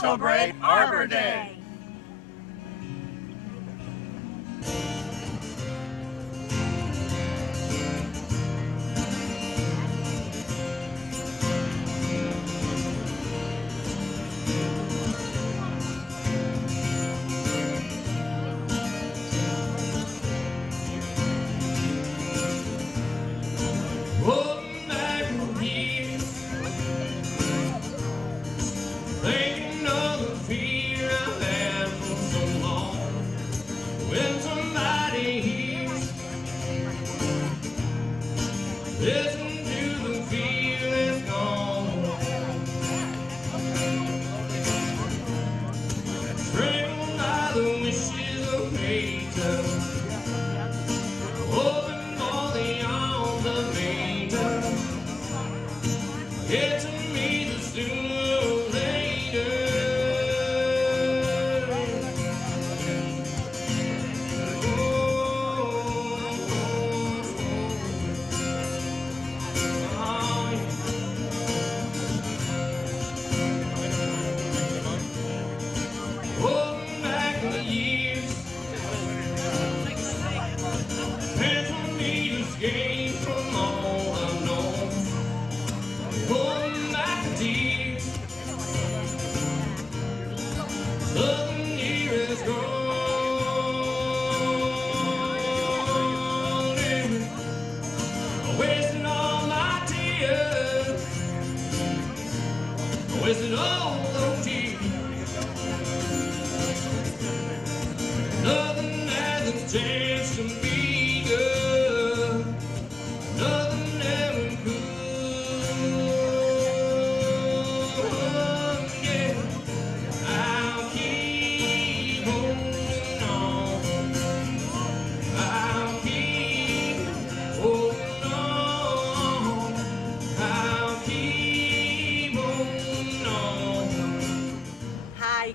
Celebrate Arbor Day!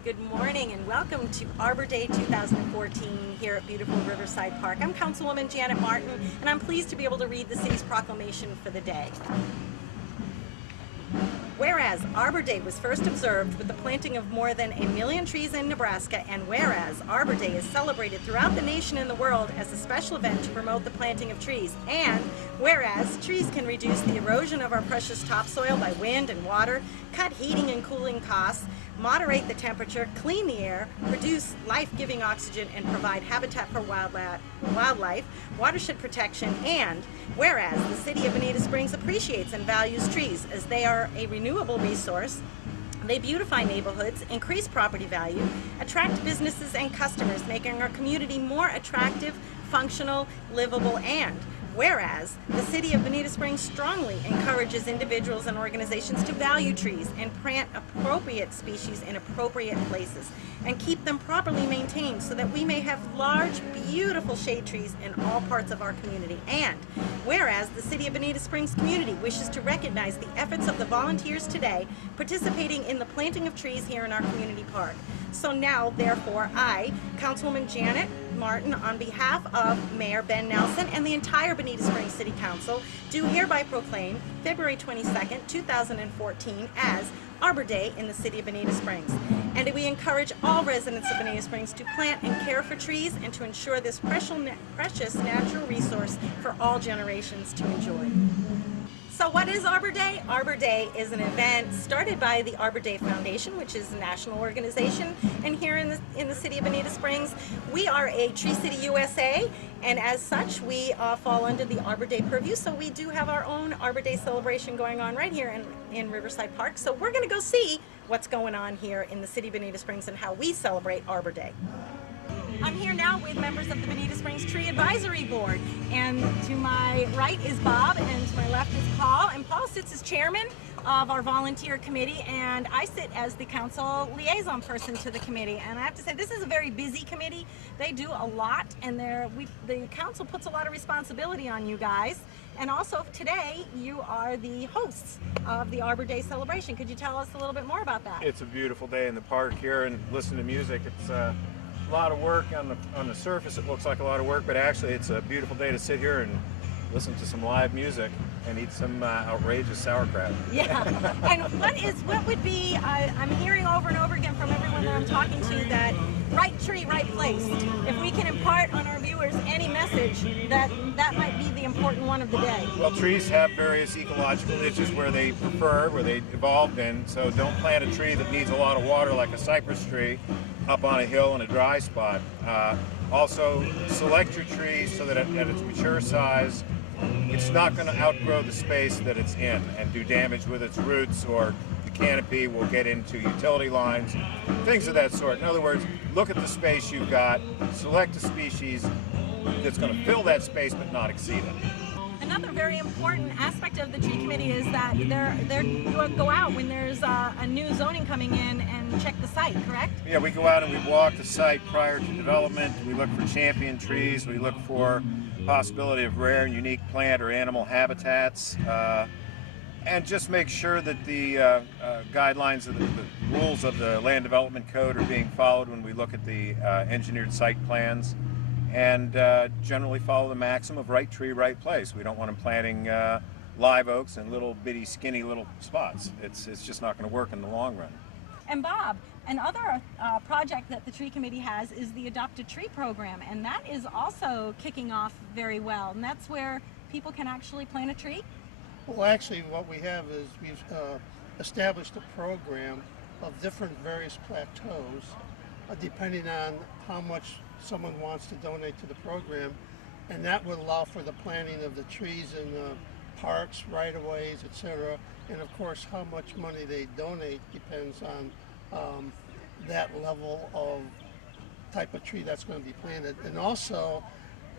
Good morning and welcome to Arbor Day 2014 here at beautiful Riverside Park. I'm Councilwoman Janet Martin and I'm pleased to be able to read the city's proclamation for the day. Whereas Arbor Day was first observed with the planting of more than 1 million trees in Nebraska, and whereas Arbor Day is celebrated throughout the nation and the world as a special event to promote the planting of trees, and whereas trees can reduce the erosion of our precious topsoil by wind and water, cut heating and cooling costs, moderate the temperature, clean the air, produce life-giving oxygen, and provide habitat for wildlife, watershed protection, and whereas the city of Bonita Springs appreciates and values trees as they are a renewable resource, they beautify neighborhoods, increase property value, attract businesses and customers, making our community more attractive, functional, livable, and whereas the city of Bonita Springs strongly encourages individuals and organizations to value trees and plant appropriate species in appropriate places and keep them properly maintained so that we may have large, beautiful shade trees in all parts of our community. And whereas the city of Bonita Springs community wishes to recognize the efforts of the volunteers today participating in the planting of trees here in our community park. So now, therefore, I, Councilwoman Janet Martin, on behalf of Mayor Ben Nelson and the entire Bonita Springs City Council, do hereby proclaim February 22nd, 2014 as Arbor Day in the city of Bonita Springs. And we encourage all residents of Bonita Springs to plant and care for trees and to ensure this precious natural resource for all generations to enjoy. So what is Arbor Day? Arbor Day is an event started by the Arbor Day Foundation, which is a national organization, and here in the city of Bonita Springs, we are a Tree City USA, and as such, we fall under the Arbor Day purview, so we do have our own Arbor Day celebration going on right here in Riverside Park. So we're going to go see what's going on here in the city of Bonita Springs and how we celebrate Arbor Day. I'm here now with members of the Bonita Springs Tree Advisory Board, and to my right is Bob and to my left is Paul, and Paul sits as chairman of our volunteer committee, and I sit as the council liaison person to the committee. And I have to say, this is a very busy committee. They do a lot, and the council puts a lot of responsibility on you guys. And also today, you are the hosts of the Arbor Day celebration. Could you tell us a little bit more about that? It's a beautiful day in the park here, and listen to music. It's a lot of work on the surface. It looks like a lot of work, but actually it's a beautiful day to sit here and listen to some live music and eat some outrageous sauerkraut. Yeah. And what would be, I'm hearing over and over again I'm talking to that right tree, right place. If we can impart on our viewers any message, that might be the important one of the day. Well, trees have various ecological niches where they prefer, where they evolved in, so don't plant a tree that needs a lot of water like a cypress tree up on a hill in a dry spot. Also, select your tree so that at its mature size, it's not going to outgrow the space that it's in and do damage with its roots, or the canopy will get into utility lines, things of that sort. In other words, look at the space you've got, select a species that's going to fill that space but not exceed it. Another very important aspect of the tree committee is that you go out when there's a new zoning coming in and check the site, correct? Yeah, we go out and we walk the site prior to development. We look for champion trees. We look for possibility of rare and unique plant or animal habitats, and just make sure that the guidelines of the rules of the Land Development Code are being followed when we look at the engineered site plans, and generally follow the maxim of right tree, right place. We don't want them planting live oaks in little bitty skinny little spots. It's just not going to work in the long run. And Bob, another project that the tree committee has is the Adopt a Tree program, and that is also kicking off very well, and that's where people can actually plant a tree. Well, actually what we have is we've established a program of different various plateaus depending on how much someone wants to donate to the program, and that would allow for the planting of the trees in parks, right-of-ways, etc. And of course how much money they donate depends on that level of type of tree that's going to be planted. And also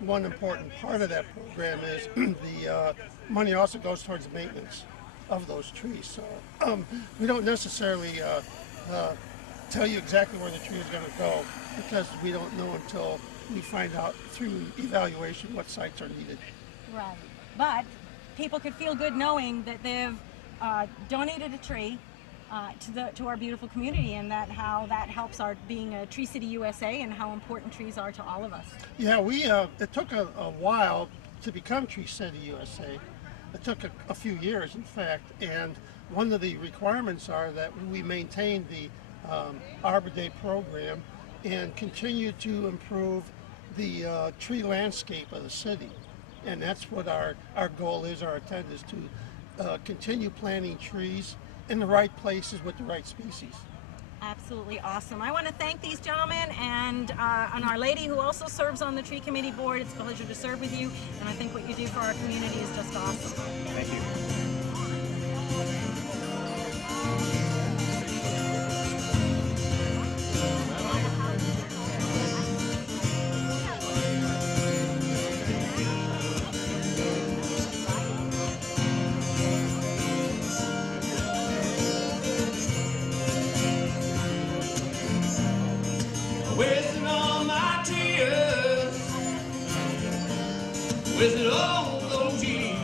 one important part of that program is the money also goes towards maintenance of those trees. So we don't necessarily tell you exactly where the tree is going to go, because we don't know until we find out through evaluation what sites are needed. Right, but people could feel good knowing that they've donated a tree to our beautiful community, and that how that helps our being a Tree City USA and how important trees are to all of us. Yeah, it took a while to become Tree City USA. It took a few years, in fact, and one of the requirements are that we maintain the Arbor Day program and continue to improve the tree landscape of the city. And that's what our goal is, our intent is to continue planting trees in the right places with the right species. Absolutely awesome. I want to thank these gentlemen and our lady who also serves on the tree committee board. It's a pleasure to serve with you, and I think what you do for our community is just awesome. Thank you. Wasting all my tears, wasting all those years,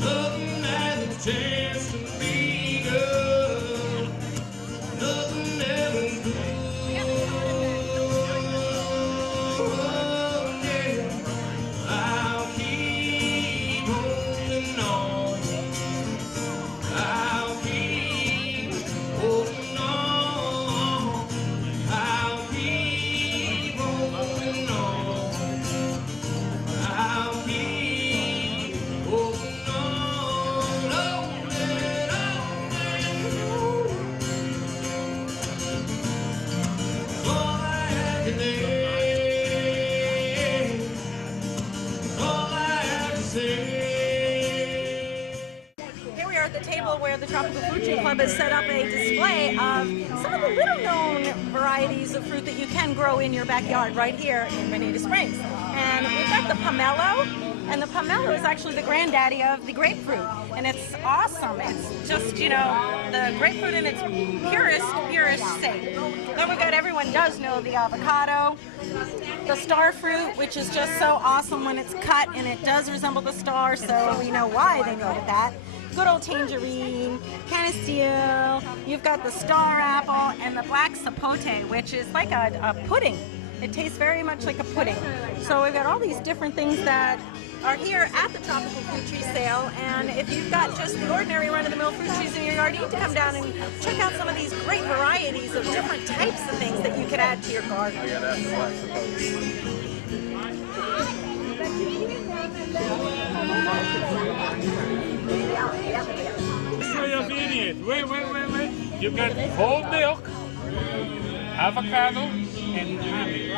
nothing has a chance to be good, nothing ever good. Yeah, I'll keep holding on, I'll keep holding on, I'll keep holding on, I'll keep holding on, holding on. That's all I have today, all I have to say. Here we are at the table where the Tropical Fruit Tree Club has set up a display of some of the little-known varieties of fruit that you can grow in your backyard right here in Bonita Springs. And we've got the pomelo, and the pomelo is actually the granddaddy of the grapefruit. And it's awesome. It's just, you know, the grapefruit in its purest state. Then we've got, everyone does know, the avocado, the star fruit, which is just so awesome when it's cut, and it does resemble the star, so we know why they go with that. Good old tangerine, canasteel, you've got the star apple, and the black sapote, which is like a pudding. It tastes very much like a pudding. So we've got all these different things that are here at the Tropical Fruit Tree Sale, and if you've got just the ordinary run-of-the-mill fruit trees in your yard, you need to come down and check out some of these great varieties of different types of things that you could add to your garden. Show your vineyard. Wait. You got whole milk, avocado, and honey.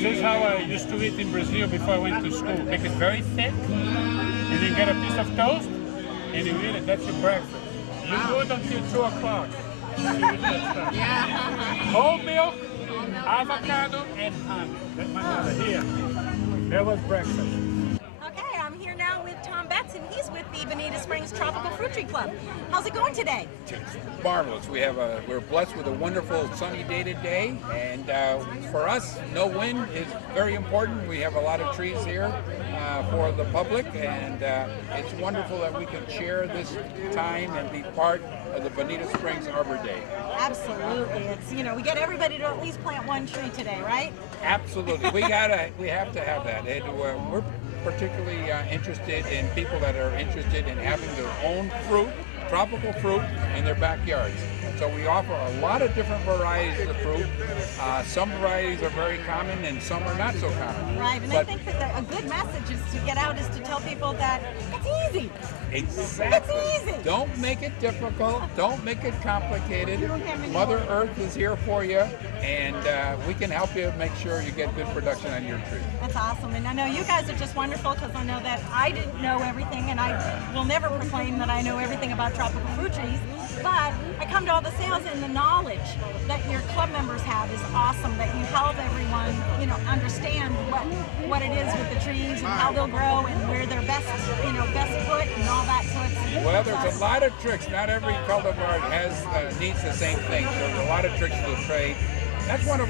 This is how I used to eat in Brazil before I went to school. Make it very thick, and then get a piece of toast, and you eat it. That's your breakfast. You do it until 2 o'clock. Whole milk, avocado, and honey. That's my mother here. That was breakfast. Okay, I'm here now with Tom Betts, and he's with the Bonita Springs Tropical Fruit Tree Club. How's it going today? Marvelous. We're blessed with a wonderful sunny day today, and for us, no wind is very important. We have a lot of trees here for the public, and it's wonderful that we can share this time and be part of the Bonita Springs Arbor Day. Absolutely. It's, you know, we get everybody to at least plant one tree today, right? Absolutely. We have to have that. We're particularly interested in people that are interested in having their own fruit, tropical fruit, in their backyards. So we offer a lot of different varieties of fruit. Some varieties are very common and some are not so common. Right, and I think that a good message is to get out is to tell people that it's easy. Exactly. It's easy. Don't make it difficult. Don't make it complicated. Mother Earth is here for you, and we can help you make sure you get good production on your tree. That's awesome, and I know you guys are just wonderful because I know that I didn't know everything, and I will never proclaim that I know everything about tropical fruit trees, but I come to all the sales, and the knowledge that your club members have is awesome, that you help everyone, you know, understand what it is with the trees and how they'll grow and where they're best put and all that. So it's Well, there's a lot of tricks. Not every cultivar needs the same thing. There's a lot of tricks to the trade. That's part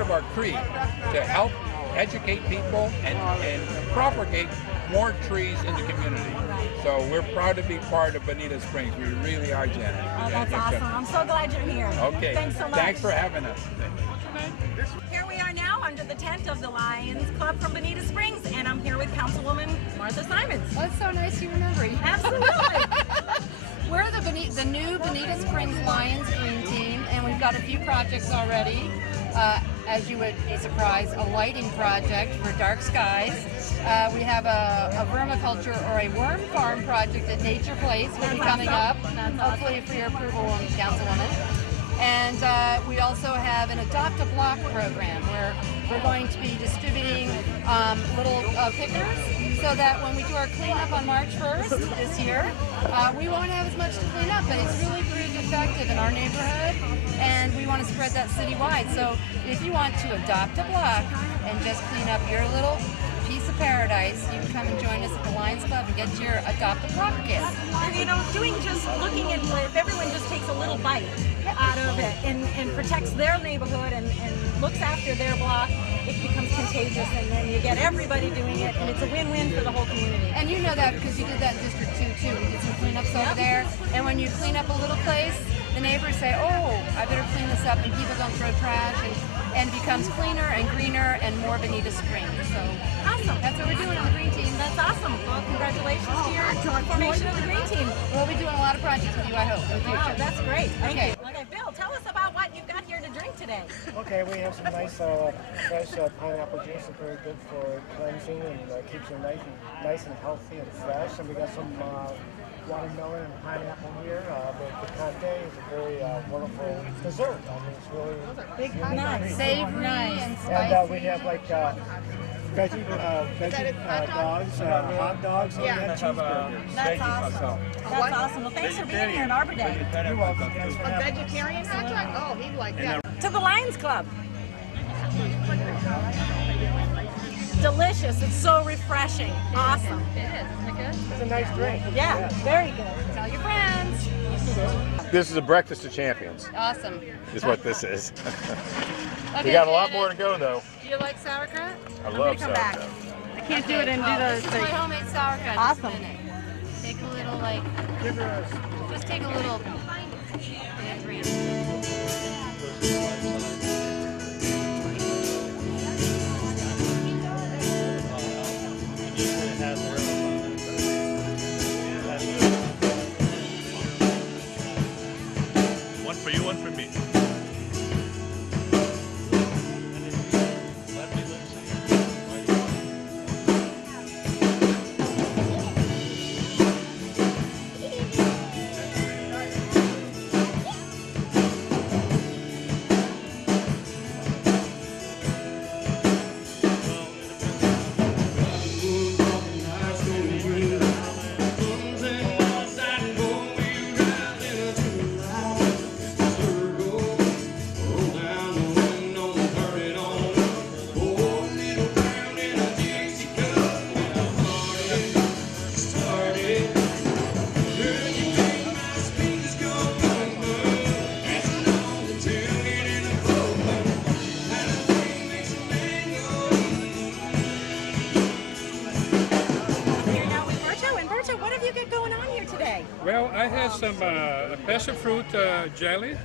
of our creed, to help educate people and propagate more trees in the community. So we're proud to be part of Bonita Springs. We really are, Janet. Oh, that's awesome. I'm so glad you're here. Okay. Thanks so much. Thanks for having us. Here we are now under the tent of the Lions Club from Bonita Springs, and I'm here with Councilwoman Martha Simons. Well, it's so nice you remembering. Absolutely. We're the new Bonita Springs Lions Green Team, and we've got a few projects already. As you would be surprised, a lighting project for dark skies. We have a vermiculture or a worm farm project at Nature Place will be coming up, hopefully for your approval, Councilwoman. And we also have an Adopt a Block program where we're going to be distributing little pickers so that when we do our cleanup on March 1st this year, we won't have as much to clean up, but it's really proved effective in our neighborhood, and we want to spread that citywide. So if you want to adopt a block and just clean up your little piece of paradise, you can come and join us at the Lions Club and get your Adopt a Block kit. And, you know, looking at if everyone just takes a little bite out of it and protects their neighborhood and looks after their block, it becomes contagious, and then you get everybody doing it, and it's a win-win for the whole community. And you know that because you did that in District 2 too. We did some cleanups over there, and when you clean up a little place, the neighbors say, oh, I better clean this up, and people don't throw trash, and it becomes cleaner and greener and more Bonita Springs. So Awesome. that's what we're doing on the Green Team. That's awesome. Well, congratulations to your formation of the Green Team. We'll be doing a lot of projects with you, I hope, in the Wow, future. that's great. Thank Okay. you. Okay, Bill, tell us about what you've got here to drink today. Okay, we have some nice fresh pineapple juice that's very good for cleansing and keeps you nice and healthy and fresh. And we got some watermelon and pineapple here. The picante is a very wonderful dessert. I mean, it's really Nice. Savory and And spicy. we have like veggie dogs, hot dogs, and we have cheeseburgers. That's awesome. That's awesome. Well, thanks for being here at Arbor Day. You're welcome. Thanks for having us. Vegetarian hot dog? Oh, he'd like that. To the Lions Club. Delicious. It's so refreshing. Awesome. It is. Isn't it good? It's a nice drink. Yeah, very good. Tell your friends. This is a breakfast of champions, Awesome. is what this is. Okay, We got a lot Janet, more to go, though. Do you like sauerkraut? I love come back. sauerkraut. I can't do it and do This the is my thing. homemade sauerkraut. Awesome. Just a minute. Take a little, just take a little. for you, one for me. Well, I have some passion fruit jelly,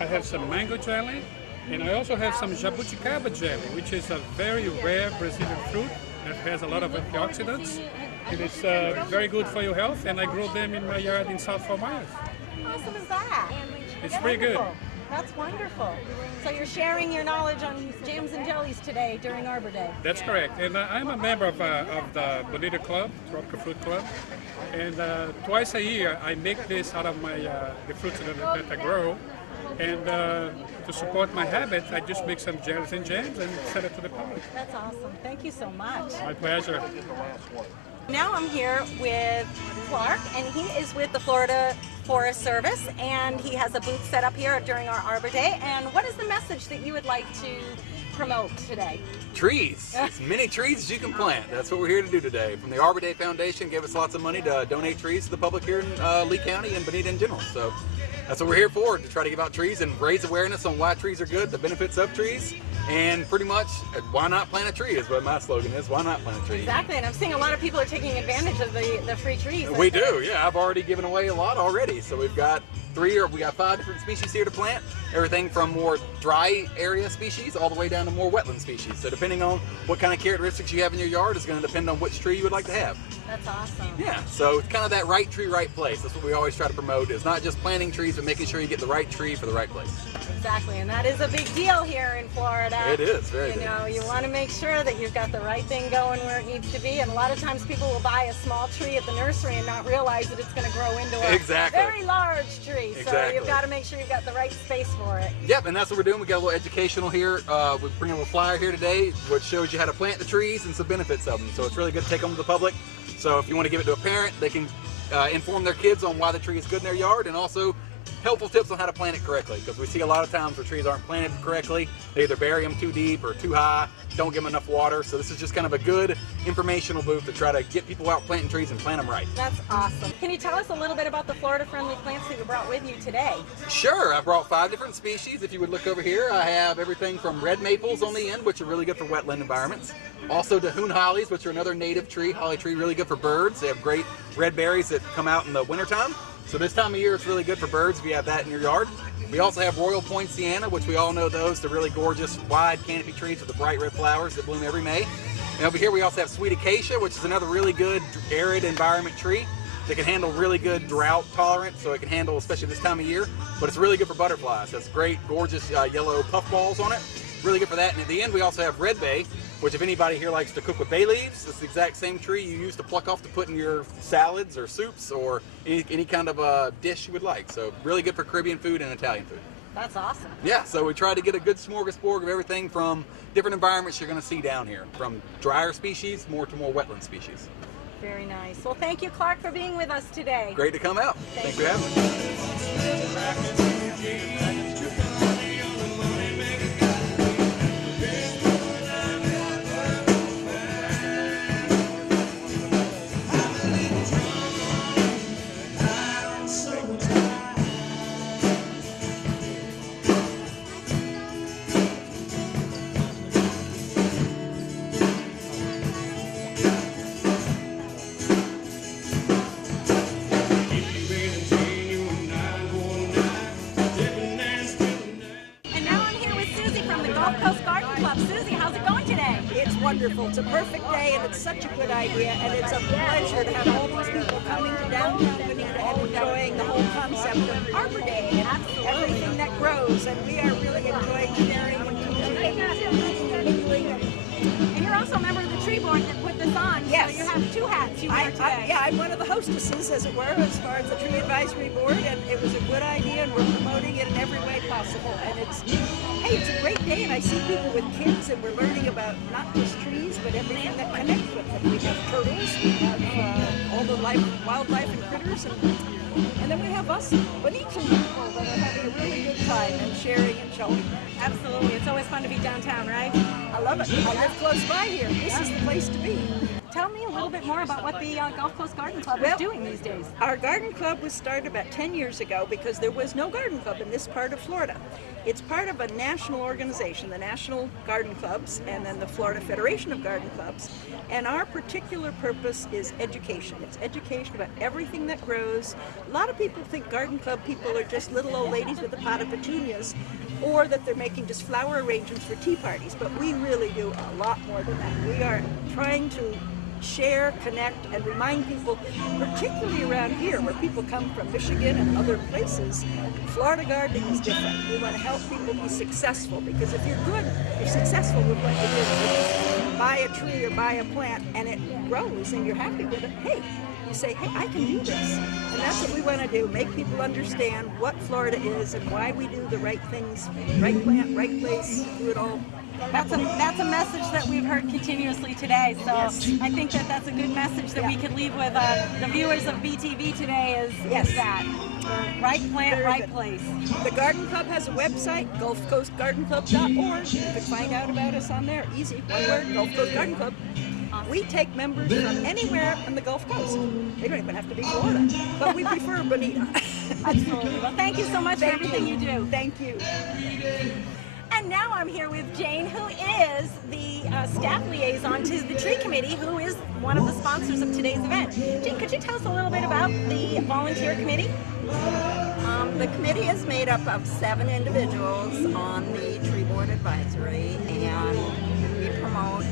I have some mango jelly, and I also have some jabuticaba jelly, which is a very rare Brazilian fruit that has a lot of antioxidants. And it's very good for your health, and I grow them in my yard in South Fort Myers. How awesome is that? It's pretty good. That's wonderful. So you're sharing your knowledge on jams and jellies today during Arbor Day. That's correct. And I'm a member of the Bonita Club, Tropical Fruit Club. And twice a year I make this out of my the fruits that I grow. And to support my habit, I just make some jellies and jams and sell it to the public. That's awesome. Thank you so much. My pleasure. Now I'm here with Clark, and he is with the Florida Forest Service, and he has a booth set up here during our Arbor Day. And what is the message that you would like to promote today? Trees. As many trees as you can plant. That's what we're here to do today. From the Arbor Day Foundation gave us lots of money to donate trees to the public here in Lee County and Bonita in general. So that's what we're here for, to try to give out trees and raise awareness on why trees are good, the benefits of trees, and pretty much why not plant a tree is what my slogan is. Why not plant a tree? Exactly, and I'm seeing a lot of people are taking advantage of the free trees. We do, yeah. I've already given away a lot already. So we've got 5 different species here to plant. Everything from more dry area species all the way down to more wetland species. So depending on what kind of characteristics you have in your yard is going to depend on which tree you would like to have. That's awesome. Yeah, so it's kind of that right tree, right place. That's what we always try to promote, is not just planting trees, but making sure you get the right tree for the right place. Exactly, and that is a big deal here in Florida. It is, very big. You know, you want to make sure that you've got the right thing going where it needs to be, and a lot of times people will buy a small tree at the nursery and not realize that it's going to grow into a very large tree. So you've got to make sure you've got the right space for it. Yep, and that's what we're doing. We got a little educational here. We bring a little flyer here today, which shows you how to plant the trees and some benefits of them. So it's really good to take them to the public. So if you want to give it to a parent, they can inform their kids on why the tree is good in their yard, and also helpful tips on how to plant it correctly, because we see a lot of times where trees aren't planted correctly. They either bury them too deep or too high, don't give them enough water. So this is just kind of a good informational booth to try to get people out planting trees and plant them right. That's awesome. Can you tell us a little bit about the Florida-friendly plants that you brought with you today? Sure, I brought 5 different species. If you would look over here, I have everything from red maples on the end, which are really good for wetland environments. Also Dahoon hollies, which are another native tree, holly tree, really good for birds. They have great red berries that come out in the wintertime. So this time of year it's really good for birds if you have that in your yard. We also have Royal Poinciana, which we all know those. They're really gorgeous, wide canopy trees with the bright red flowers that bloom every May. And over here we also have Sweet Acacia, which is another really good arid environment tree that can handle really good drought tolerance, so it can handle especially this time of year. But it's really good for butterflies. It's great, gorgeous yellow puffballs on it. Really good for that. And at the end we also have Red Bay, which if anybody here likes to cook with bay leaves, it's the exact same tree you use to pluck off to put in your salads or soups or any kind of dish you would like. So really good for Caribbean food and Italian food. That's awesome. Yeah, so we try to get a good smorgasbord of everything from different environments you're going to see down here, from drier species to more wetland species. Very nice. Well, thank you, Clark, for being with us today. Great to come out. Thanks for having me. Wonderful. It's a perfect day and it's such a good idea, and it's a pleasure to have all these people coming to downtown Bonita and enjoying the whole concept of Arbor Day and everything grows, and we are really enjoying sharing and teaching. And you're also a member of the tree board that put this on. Yes. So you have two hats you wear today. Yeah, I'm one of the hostesses, as it were, as far as the tree advisory board, and it was a good idea, and we're promoting it in every way possible. And it's a great day, and I see people with kids, and we're learning about not just trees, but everything that connects with them. We have turtles, we have all the wildlife and critters, and then we have us Bonita people that are having a really good time and sharing and showing. Absolutely. It's always fun to be downtown, right? I love it. I live close by here. This is the place to be. Tell me a little bit more about what the Gulf Coast Garden Club is doing these days. Our garden club was started about 10 years ago because there was no garden club in this part of Florida. It's part of a national organization, the National Garden Clubs, and then the Florida Federation of Garden Clubs. And our particular purpose is education. It's education about everything that grows. A lot of people think garden club people are just little old ladies with a pot of petunias, or that they're making just flower arrangements for tea parties. But we really do a lot more than that. We are trying to share, connect, and remind people, particularly around here where people come from Michigan and other places, Florida gardening is different. We want to help people be successful, because if you're good, you're successful with what you do. You buy a tree or buy a plant and it grows and you're happy with it, hey, you say, hey, I can do this. And that's what we want to do, make people understand what Florida is and why we do the right things, right plant, right place, do it all. That's a message that we've heard continuously today. So Yes. I think that that's a good message that we could leave with the viewers of BTV today is that. Right plant, right place. The Garden Club has a website, gulfcoastgardenclub.org. You can find out about us on there. Easy, one word, Gulf Coast Garden Club. We take members from anywhere on the Gulf Coast. They don't even have to be Florida, but we prefer Bonita. Absolutely. Well, thank you so much for everything you do. Thank you. And now I'm here with Jane, who is the staff liaison to the Tree Committee, who is one of the sponsors of today's event. Jane, could you tell us a little bit about the volunteer committee? The committee is made up of 7 individuals on the Tree Board Advisory, and we promote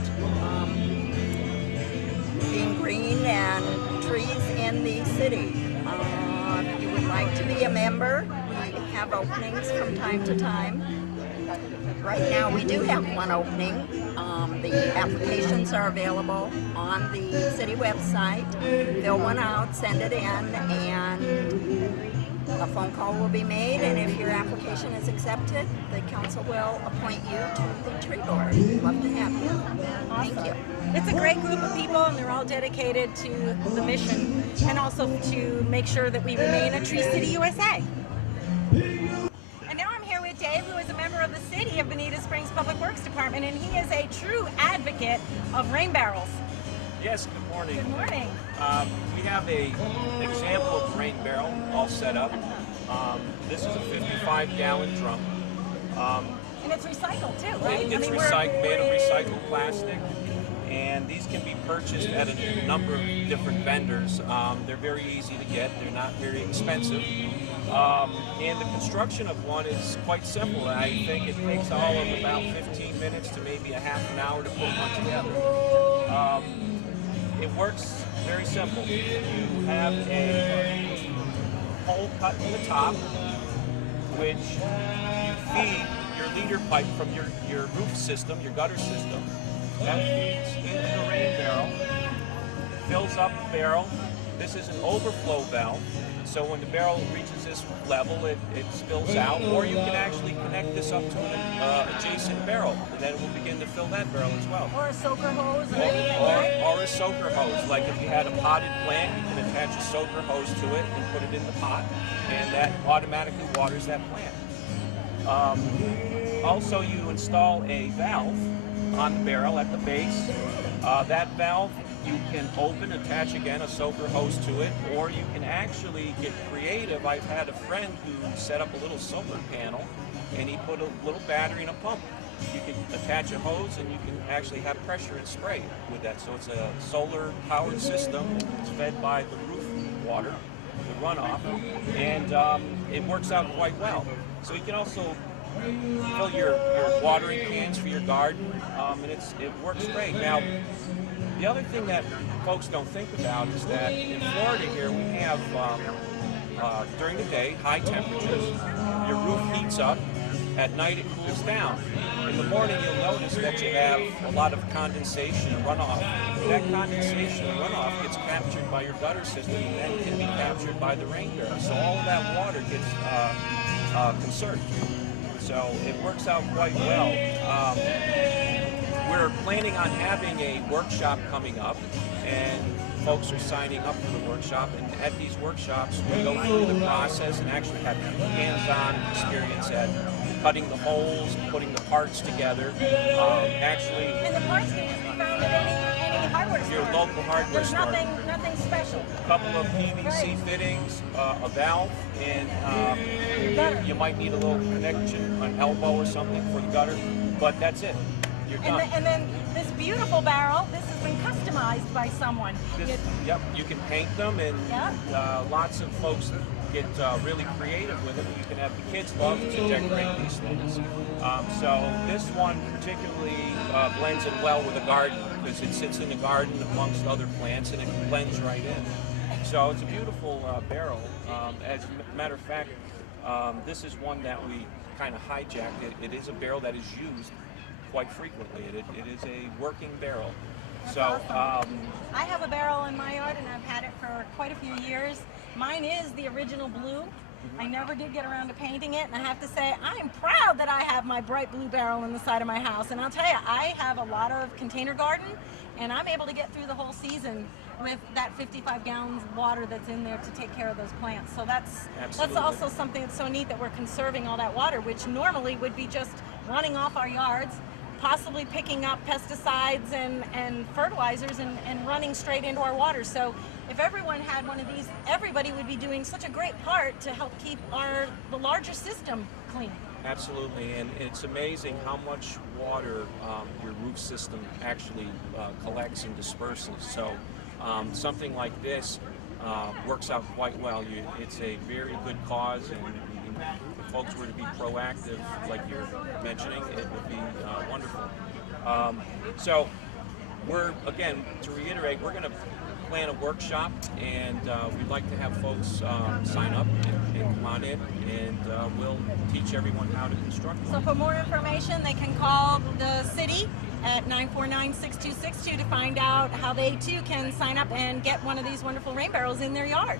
being green and trees in the city. If you would like to be a member, we have openings from time to time. Right now we do have one opening. The applications are available on the city website. Fill one out, send it in, and a phone call will be made, and if your application is accepted, the council will appoint you to the tree board. We'd love to have you. Awesome. Thank you. It's a great group of people, and they're all dedicated to the mission and also to make sure that we remain a Tree City USA. And now I'm here with Dave, who is a member of the City of Bonita Springs Public Works Department, and he is a true advocate of rain barrels. Yes, good morning. Good morning. We have an example of rain barrel all set up. This is a 55-gallon drum. And it's recycled too, right? It's recycled, made of recycled plastic, and these can be purchased at a number of different vendors. They're very easy to get. They're not very expensive. And the construction of one is quite simple. I think it takes all of about 15 minutes to maybe a half an hour to put one together. It works very simple. You have a hole cut in the top, which you feed your leader pipe from your roof system, your gutter system. That feeds into the rain barrel, fills up the barrel. This is an overflow valve, so when the barrel reaches this level, it spills out, or you can actually connect this up to an adjacent barrel, and then it will begin to fill that barrel as well. Or a soaker hose. Or a soaker hose. Like if you had a potted plant, you can attach a soaker hose to it and put it in the pot, and that automatically waters that plant. Also, you install a valve on the barrel at the base. That valve you can open, attach again a soaker hose to it, or you can actually get creative. I've had a friend who set up a little solar panel, and he put a little battery and a pump. You can attach a hose, and you can actually have pressure and spray with that. So it's a solar powered system. It's fed by the roof water, the runoff, and it works out quite well. So you can also fill your watering cans for your garden, and it works great. Now, the other thing that folks don't think about is that in Florida here we have during the day, high temperatures, your roof heats up. At night it cools down. In the morning you'll notice that you have a lot of condensation and runoff. That condensation and runoff gets captured by your gutter system and then can be captured by the rain barrel. So all of that water gets conserved. So it works out quite well. We're planning on having a workshop coming up, and folks are signing up for the workshop, and at these workshops we go through the process and actually have hands-on experience at cutting the holes, putting the parts together. And the parts can just be found at any hardware store. Your local hardware store. There's nothing special. A couple of PVC fittings, a valve, and you might need a little connection, an elbow or something for the gutter, but that's it. You're done. And then this beautiful barrel, this has been customized by someone. Yep, you can paint them, and lots of folks get really creative with it. You can have the kids love to decorate these things. So this one particularly blends in well with a garden because it sits in the garden amongst other plants and it blends right in. So it's a beautiful barrel. As a matter of fact, this is one that we kind of hijacked. It is a barrel that is used quite frequently. It is a working barrel. That's so awesome. I have a barrel in my yard and I've had it for quite a few years. Mine is the original blue. I never did get around to painting it, and I have to say I'm proud that I have my bright blue barrel in the side of my house. And I'll tell you, I have a lot of container garden, and I'm able to get through the whole season with that 55 gallons of water that's in there to take care of those plants. So that's also something that's so neat, that we're conserving all that water, which normally would be just running off our yards, possibly picking up pesticides and fertilizers and running straight into our water. So if everyone had one of these, everybody would be doing such a great part to help keep the larger system clean. Absolutely, and it's amazing how much water your roof system actually collects and disperses. So something like this works out quite well. It's a very good cause, and if folks were to be proactive, like you're mentioning, it would be wonderful. So we're, again, to reiterate, we're going to plan a workshop, and we'd like to have folks sign up and come on in, and we'll teach everyone how to construct one. So for more information, they can call the city at 949-6262 to find out how they too can sign up and get one of these wonderful rain barrels in their yard.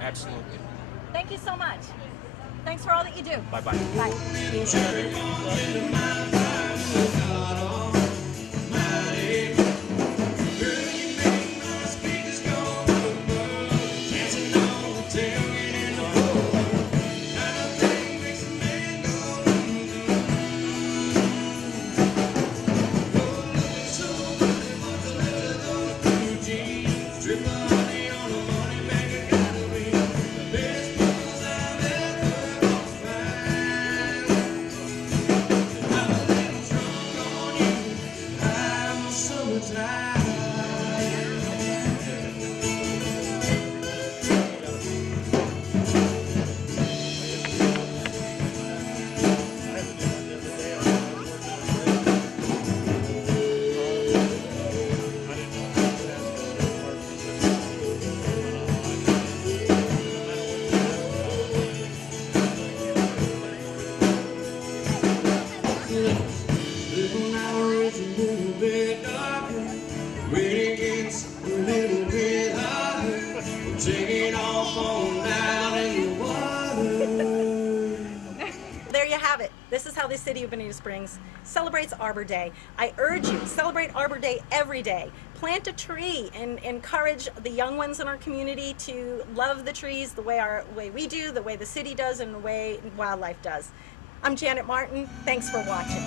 Absolutely. Thank you so much. Thanks for all that you do. Bye-bye. Bye. There you have it. This is how the city of Bonita Springs celebrates Arbor Day. I urge you, celebrate Arbor Day every day. Plant a tree and encourage the young ones in our community to love the trees the way we do, the way the city does, and the way wildlife does. I'm Janet Martin. Thanks for watching.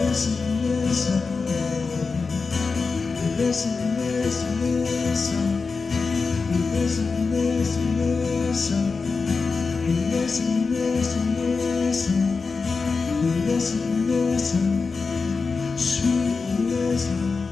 Listen, listen, listen, listen, listen, listen, listen, listen, listen, listen, listen, listen, listen, sweet listen.